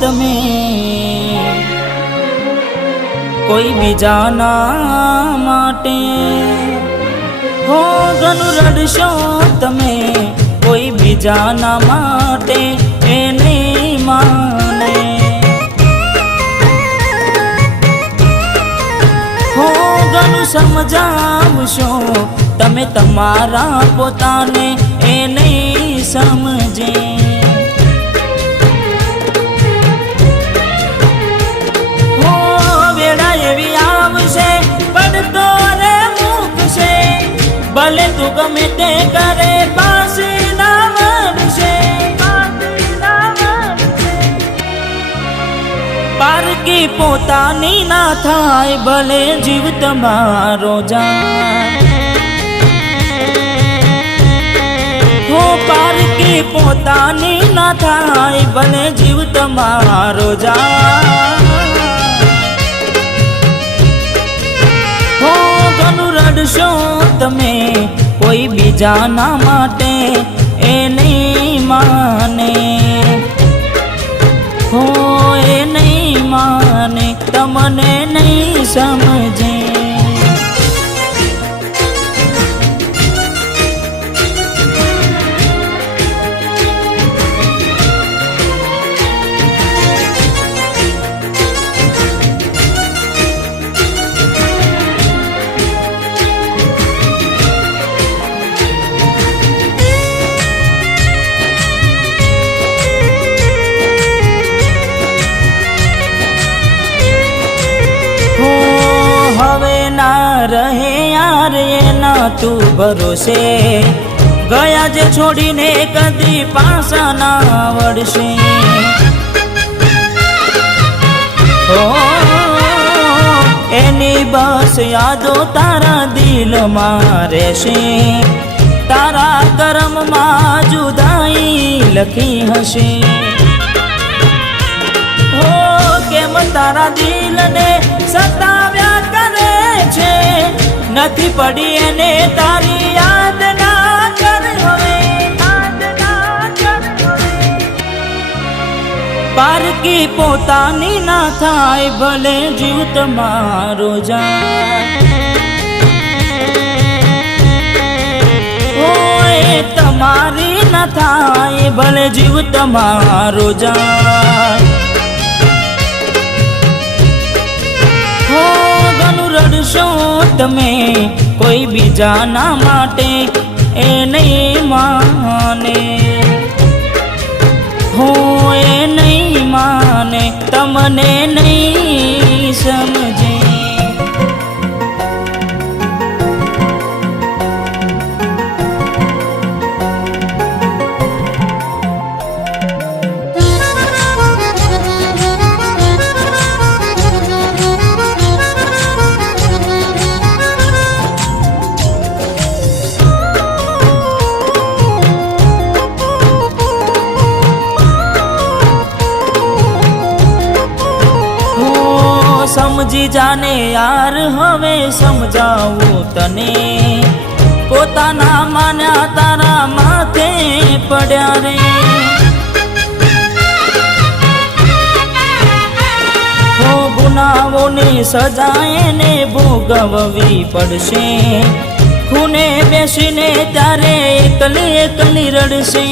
તમે કોઈ બીજાના માટે, હો ઘણું રડશો તમે કોઈ બીજાના માટે એ નહીં માને, હો ઘણું સમજાવશો તમે તમારા પોતાને એ નહીં સમજે, હો વેળા એવી આવશે પડતો રે મૂકશે, ભલે તું ગમે તે કરે પાછી ના વળશે, પારકી પોતાની ના થાય ભલે જીવ તમારો જાય, હો પારકી પોતાની ના થાય ભલે જીવ તમારો જાય, હો ઘણું રડશો તમે કોઈ બીજાના માટે એ નહીં માને, હો એ નહીં માને તમને નહીં સમજે, રહે યાર એના તું ભરોસે, ગયા જે છોડીને કદી પાછા ના વળશે, ઓ એની બસ યાદો તારા દિલમાં રહેશે, તારા કર્મમાં જુદાઈ લખી હશે, ઓ કેમ તારા દિલને સતાવ્યા કરે છે, નથી પડી એને તારી યાદ ના કર હવે, પારકી પોતાની ના થાય ભલે જીવ તમારો જાય, ઓય તમારી ના થાય ભલે જીવ તમારો જાય, હો ઘણું રડશો તમે કોઈ બીજાના માટે એ નહીં માને, હો એ નહીં માને તમને નહીં સમજે, સમજી જાને યાર હવે સમજાવું તને, પોતાના માન્યા તારા માથે પડ્યા રે, હો ગુનાઓની સજા એને ભોગવવી પડશે, ખૂને બેસીને ત્યારે એકલી એકલી રડશે,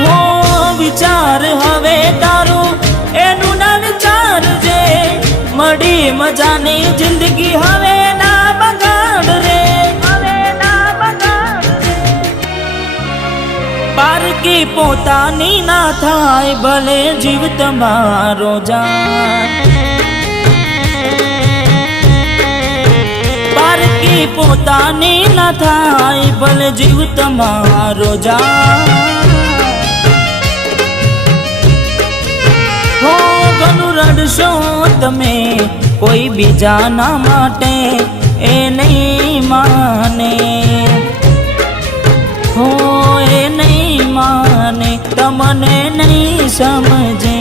હો વિચાર હવે તારું એનું ના વિચારજે, મળી મજાની જિંદગી હવે ના બગાડ રે, પારકી પોતાની ના થાય ભલે જીવ તમારો જાય, પારકી પોતાની ના થાય ભલે જીવ તમારો જાય, હો ઘણું રડશો તમે કોઈ બીજાના માટે એ નહીં માને, હો એ નહીં માને તમને નહીં સમજે,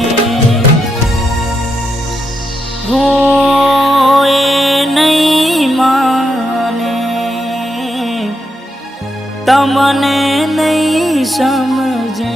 હો એ નહીં માને તમને નહીં સમજે।